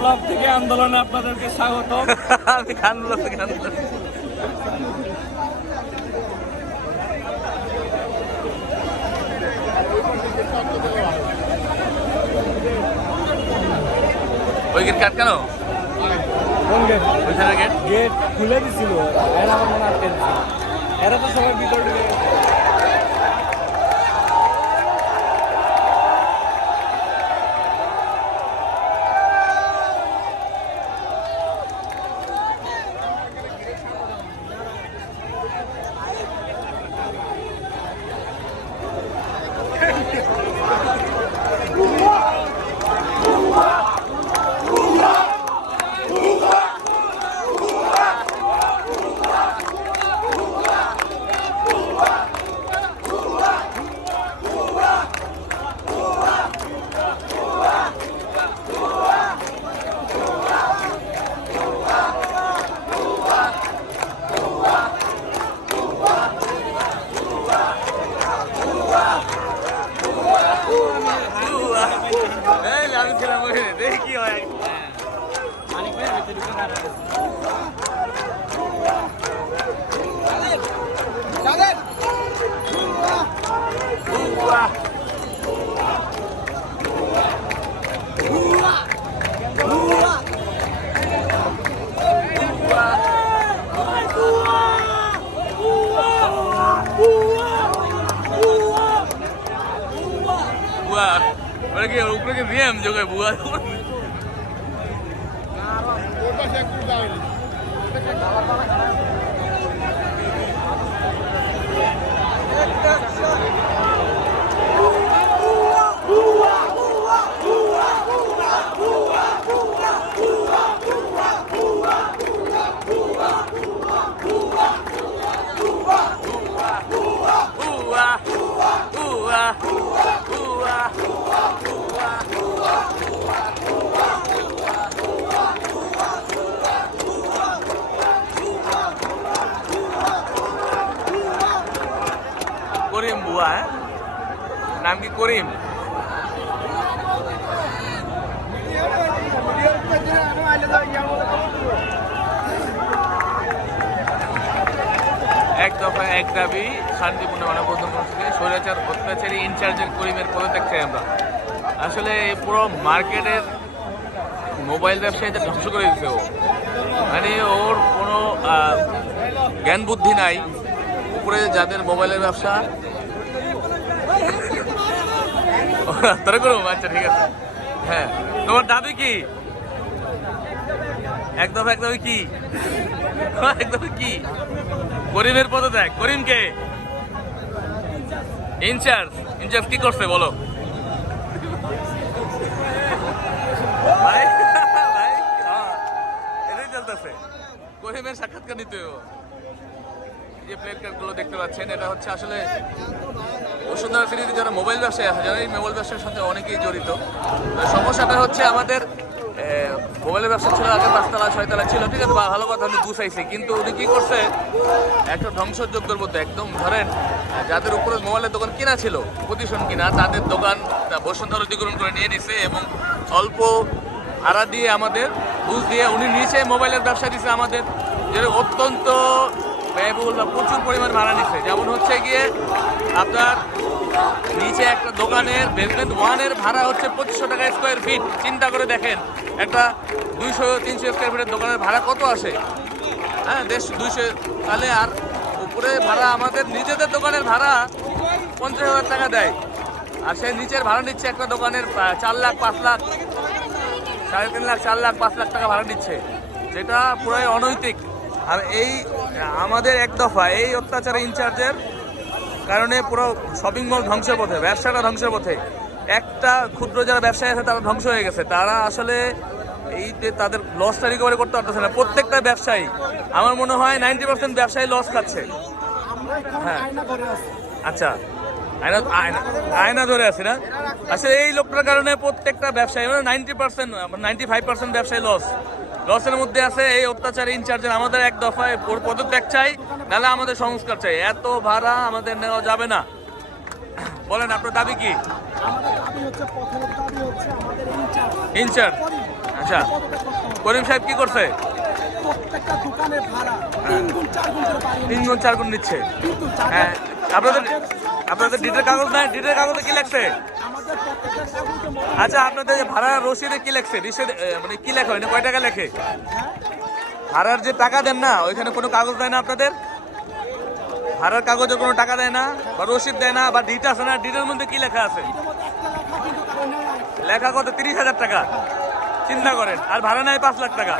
Block থেকে আন্দোলনে আপনাদেরকে স্বাগত। আমি খান ব্লক থেকে আন্দোলন। ওই গেট কাট কেন? কোন গেট? ওইখানে গেট গেট খুলে দিছিল, এরা আমার মনে আটকে দিছিল। এরা তো সবাই ভিতরে ঢুকে গেছে। আমি ছিলাম ওখানে, দেখি কি হয়। ওরা কি উপরে কি ভিএম যোগে বুয়া? করিম বুয়া, হ্যাঁ নাম কি করিম? এক দফা এক দাবি শান্তিপূর্ণ মানববন্ধন কর্মসূচি স্বৈরাচার অত্যাচারী ইনচার্জের করিমের পদত্যাগ চাই আমরা। আসলে এই পুরো মার্কেটের মোবাইল ব্যবসায়ীদের ধ্বংস করে দিচ্ছে ও, মানে ওর কোনো জ্ঞান বুদ্ধি নাই। উপরে যাদের মোবাইলের ব্যবসা তোরা করুন, আচ্ছা ঠিক আছে। হ্যাঁ, তোমার দাবি কি? এক দফা কি? একদম কি? করিমের পদত্যাগ। করিমকে ইনচার্জ কি করছে বলো ভাই? ভাই এটাই চলতেছে। করিমের সাক্ষাৎকার নিতে হবে। যে প্লেট কার্ডগুলো দেখতে পাচ্ছেন, এটা হচ্ছে আসলে বসুন্ধরা সিটিতে যারা মোবাইল ব্যবসায়ী আছে, যারা এই মোবাইল ব্যবসার সাথে অনেকেই জড়িত। সমস্যাটা হচ্ছে আমাদের মোবাইলের ব্যবসা ছিল আগে 5 তলা 6 তলা ছিল, ঠিক আছে, ভালো কথা, উনি গুছাইছে। কিন্তু উনি কি করছে, একটা ধ্বংসযজ্ঞের মধ্যে একদম ধরেন যাদের উপরে মোবাইলের দোকান কিনা ছিল, প্রতিষ্ঠান কিনা, তাদের দোকান বসুন্ধরা অধিগ্রহণ করে নিয়ে নিছে এবং অল্প ভাড়া দিয়ে আমাদের বুঝ দিয়ে উনি নিচে মোবাইলের ব্যবসা দিচ্ছে আমাদের, যেটা অত্যন্ত ব্যয়বহুল বা প্রচুর পরিমাণ ভাড়া নিচ্ছে। যেমন হচ্ছে গিয়ে আপনার নিচে একটা দোকানের বেসমেন্ট 1-এর ভাড়া হচ্ছে 2500 টাকা স্কোয়ার ফিট। চিন্তা করে দেখেন, একটা 200-300 স্কোয়ার ফিটের দোকানের ভাড়া কত আসে? হ্যাঁ, 150-200। তাহলে আর উপরে ভাড়া আমাদের নিজেদের দোকানের ভাড়া 50,000 টাকা দেয়, আর সে নিচের ভাড়া নিচ্ছে একটা দোকানের 4 লাখ 5 লাখ, 3.5 লাখ 4 লাখ 5 লাখ টাকা ভাড়া নিচ্ছে, যেটা পুরাই অনৈতিক। আর এই আমাদের এক দফা এই অত্যাচার ইনচার্জের কারণে পুরো শপিং মল ধ্বংসের পথে, ব্যবসাটা ধ্বংসের পথে। একটা ক্ষুদ্র যারা ব্যবসায়ী আছে তারা ধ্বংস হয়ে গেছে। তারা আসলে এই যে তাদের লসটা রিকভারি করতে পারতেছে না। প্রত্যেকটা ব্যবসায়ী, আমার মনে হয় 90% ব্যবসায়ী লস খাচ্ছে। হ্যাঁ, আচ্ছা, আয়না ধরে আছে না? আসলে এই লোকটার কারণে প্রত্যেকটা ব্যবসায়ী 90% 95% ব্যবসায়ী লসের মধ্যে আছে। এই অত্যাচার ইনচার্জের আমাদের এক দফায় পদত্যাগ চাই, নাহলে আমাদের সংস্কার চাই। এত ভাড়া আমাদের নেওয়া যাবে না। বলেন আপনার দাবি কি? আমাদের দাবি হচ্ছে, প্রথম দাবি হচ্ছে আমাদের ইনচার্জ। আচ্ছা করিম সাহেব কি করছে? প্রত্যেকটা দোকানে ভাড়া 3 গুণ 4 গুণ করে বাড়িয়ে 3 গুণ 4 গুণ নিচ্ছে। কিন্তু হ্যাঁ আপনাদের ডিটের কাগজ নাই? ডিটের কাগজে কি লেখছে? আমাদের প্রত্যেকটা কাগজে আচ্ছা আপনাদের যে ভাড়া রসিদে কি লেখছে? মানে কি লেখা হয় না, কয় টাকা লেখে? ভাড়ার যে টাকা দেন না ওইখানে কোনো কাগজ দেয় না আপনাদের? ভাড়ার কাগজে কোনো টাকা দেয় না বা রসিদ দেয় না বা ডিট আছে না? ডিটের মধ্যে কি লেখা আছে? লেখা কত? 30,000 টাকা। চিন্তা করেন, আর ভাড়া নেয় 5 লাখ টাকা।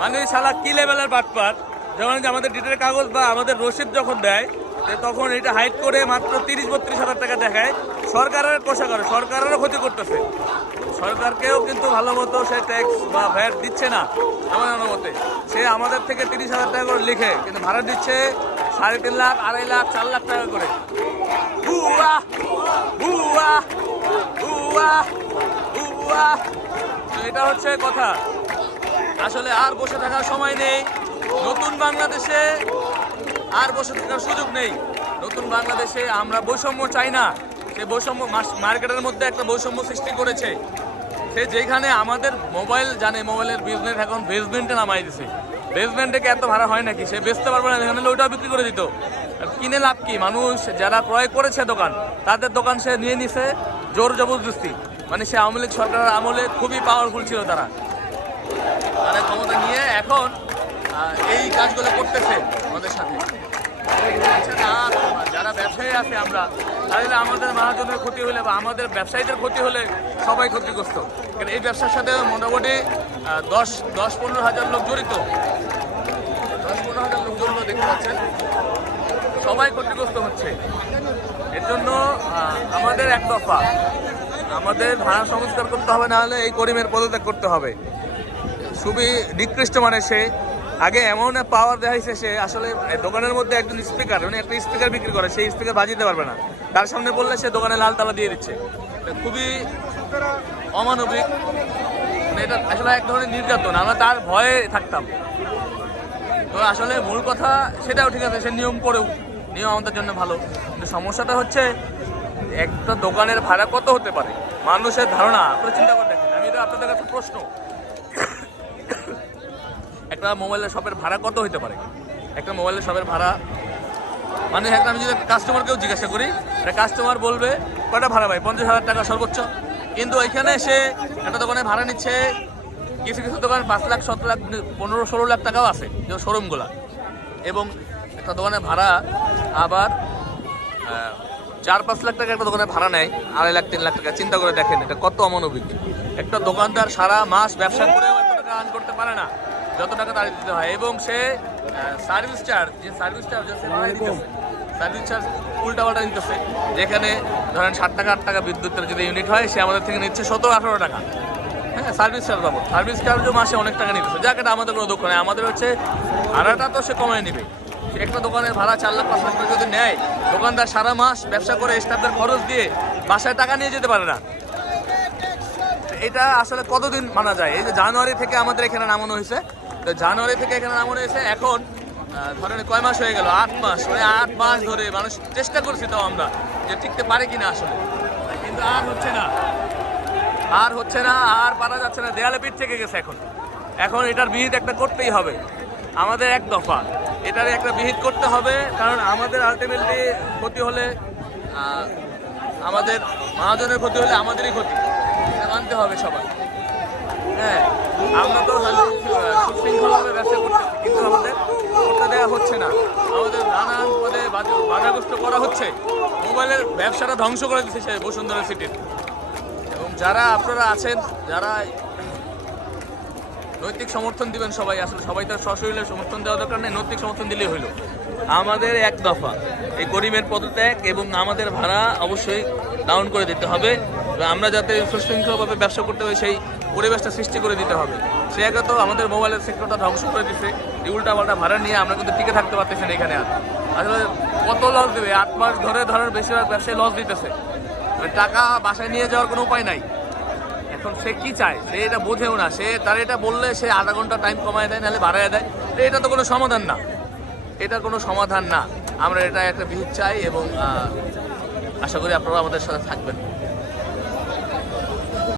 মানে শালা কি লেভেলের বাটপার! যেমন যে আমাদের ডিটের কাগজ বা আমাদের রসিদ যখন দেয় তখন এটা হাইড করে মাত্র 30-32 হাজার টাকা দেখায়। সরকারের কোষা করে, সরকারেরও ক্ষতি করতেছে। সরকারকেও কিন্তু ভালো মতো সে ট্যাক্স বা ভ্যাট দিচ্ছে না আমার অনুমতে। সে আমাদের থেকে 30,000 টাকা করে লিখে কিন্তু ভাড়া দিচ্ছে 3.5 লাখ, 2.5 লাখ, 4 লাখ টাকা করে। উয়া উয়া উয়া উয়া। তো এটা হচ্ছে কথা। আসলে আর বসে থাকার সময় নেই। নতুন বাংলাদেশে আর বসে থাকার সুযোগ নেই। নতুন বাংলাদেশে আমরা বৈষম্য চাই না। সে বৈষম্য মার্কেটের মধ্যে একটা বৈষম্য সৃষ্টি করেছে। সে যেখানে আমাদের মোবাইল জানে, মোবাইলের বিজনেস এখন বেসমেন্টে নামাই দিছে। বেসমেন্টে কি এত ভাড়া হয় নাকি? সে বেচতে পারবে না, এখানে ওইটাও বিক্রি করে দিত। কিনে লাভ কি? মানুষ যারা ক্রয় করেছে দোকান, তাদের দোকান সে নিয়ে নিছে জোর জবরদস্তি। মানে সে আওয়ামী লীগ সরকারের আমলে খুবই পাওয়ারফুল ছিল তারা, মানে ক্ষমতা নিয়ে এখন এই কাজগুলো করতেছে আমাদের সাথে। যারা ব্যবসায়ী আছে আমরা, তাহলে আমাদের মহাজনের ক্ষতি হলে বা আমাদের ব্যবসায়ীদের ক্ষতি হলে সবাই ক্ষতিগ্রস্ত। কারণ এই ব্যবসার সাথে মোটামুটি 10-15 হাজার লোক জড়িত। 10-15 হাজার লোক জড়িত দেখতে পাচ্ছেন, সবাই ক্ষতিগ্রস্ত হচ্ছে। এর জন্য আমাদের এক দফা, আমাদের ভাড়া সংস্কার করতে হবে, না হলে এই করিমের পদত্যাগ করতে হবে। খুবই নিকৃষ্ট মানে সে আগে এমন পাওয়ার দেখাইছে, সে আসলে দোকানের মধ্যে একজন স্পিকার, মানে একটা স্পিকার বিক্রি করে, সেই স্পিকার বাজিতে পারবে না, তার সামনে বললে সে দোকানে লাল তালা দিয়ে দিচ্ছে। খুবই অমানবিক। মানে এটা আসলে এক ধরনের নির্যাতন। আমরা তার ভয়ে থাকতাম। তো আসলে মূল কথা সেটাও ঠিক আছে, সে নিয়ম করেও, নিয়ম আমাদের জন্য ভালো। কিন্তু সমস্যাটা হচ্ছে একটা দোকানের ভাড়া কত হতে পারে মানুষের ধারণা আপনারা চিন্তা করে দেখেন। আমি এটা আপনাদের কাছে প্রশ্ন, একটা মোবাইলের শপের ভাড়া কত হতে পারে? একটা মোবাইলের শপের ভাড়া মানে একটা, আমি যদি কাস্টমারকেও জিজ্ঞাসা করি, একটা কাস্টমার বলবে কয়টা ভাড়া ভাই? 50,000 টাকা সর্বোচ্চ। কিন্তু এখানে সে একটা দোকানে ভাড়া নিচ্ছে, কিছু কিছু দোকান 5 লাখ, 7 লাখ, 15-16 লাখ টাকাও আছে যে শোরুমগুলা। এবং একটা দোকানে ভাড়া আবার 4-5 লাখ টাকা একটা দোকানে ভাড়া নেয়, 2.5 লাখ 3 লাখ টাকা। চিন্তা করে দেখেন এটা কত অমানবিক। একটা দোকানদার সারা মাস ব্যবসা করেও এত টাকা আর্ন করতে পারে না যত টাকা তার দিতে হয়। এবং সে সার্ভিস চার্জ উল্টাপাল্টা নিতেছে। যেখানে ধরেন 7 টাকা 8 টাকা বিদ্যুতের যদি ইউনিট হয়, সে আমাদের থেকে নিচ্ছে 17-18 টাকা। হ্যাঁ, সার্ভিস চার্জ বাবদ। সার্ভিস চার্জও মাসে অনেক টাকা নিতেছে, যাক এটা আমাদের কোনো দুঃখ নেই। আমাদের হচ্ছে ভাড়াটা তো সে কমায় নিবে। একটা দোকানের ভাড়া 4 লাখ 5 লাখ টাকা যদি নেয়, দোকানদার সারা মাস ব্যবসা করে স্টাফদের খরচ দিয়ে বাসায় টাকা নিয়ে যেতে পারে না। এটা আসলে কতদিন মানা যায়? এই যে জানুয়ারি থেকে আমাদের এখানে নামানো হয়েছে, তো জানুয়ারি থেকে এখানে নামানো হয়েছে, এখন ধরেন কয় মাস হয়ে গেল? 8 মাস। মানে 8 মাস ধরে মানুষ চেষ্টা করছি তাও আমরা যে টিকতে পারে কিনা আসলে, কিন্তু আর হচ্ছে না, আর হচ্ছে না, আর পারা যাচ্ছে না। দেয়ালে পিঠ থেকে গেছে। এখন এটার বিহিত একটা করতেই হবে আমাদের, এক দফা এটার একটা বিহিত করতে হবে। কারণ আমাদের আলটিমেটলি ক্ষতি হলে, আমাদের মহাজনের ক্ষতি হলে আমাদেরই ক্ষতি, এটা মানতে হবে সবাই। হ্যাঁ, আমরা তো সুশৃঙ্খলভাবে ব্যবসা করতেছি, কিন্তু আমাদের করতে দেওয়া হচ্ছে না। আমাদের নানান পদে বাধাগ্রস্ত করা হচ্ছে। মোবাইলের ব্যবসাটা ধ্বংস করে দিচ্ছে সে বসুন্ধরা সিটির। এবং যারা আপনারা আছেন, যারা নৈতিক সমর্থন দিবেন, সবাই আসলে সবাই তার সশরীরে সমর্থন দেওয়া দরকার নেই, নৈতিক সমর্থন দিলেই হইল। আমাদের এক দফা এই করিমের পদত্যাগ এবং আমাদের ভাড়া অবশ্যই ডাউন করে দিতে হবে। আমরা যাতে সুশৃঙ্খলভাবে ব্যবসা করতে হবে সেই পরিবেশটা সৃষ্টি করে দিতে হবে। সে একে তো আমাদের মোবাইলের সেক্টরটা ধ্বংস করে দিচ্ছে, এই উল্টাপাল্টা ভাড়া নিয়ে আমরা কিন্তু টিকে থাকতে পারতেছি না এখানে। আর আসলে কত লস দেবে? 8 মাস ধরে ধরেন বেশিরভাগ ব্যবসায়ী লস দিতেছে, টাকা বাসায় নিয়ে যাওয়ার কোনো উপায় নাই। এখন সে কি চায়? সে এটা বোঝেও না। সে তার এটা বললে সে আধা ঘন্টা টাইম কমায় দেয়, নাহলে বাড়ায় দেয়। এটা তো কোনো সমাধান না, এটা কোনো সমাধান না। আমরা এটা একটা বিহিত চাই এবং আশা করি আপনারা আমাদের সাথে থাকবেন।